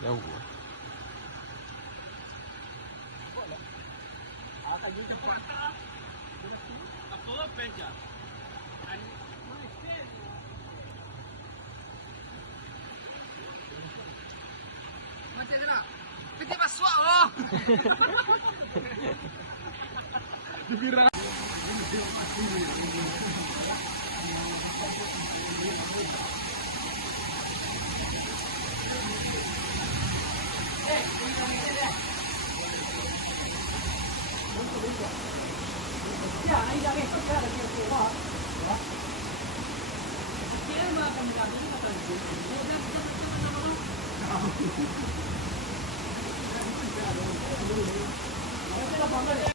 Jauh. Macam mana? Kita masuk oh. Ya, ini dah besok dah ada keluar. Kira makan kami makan itu. Dah dah dah dah dah.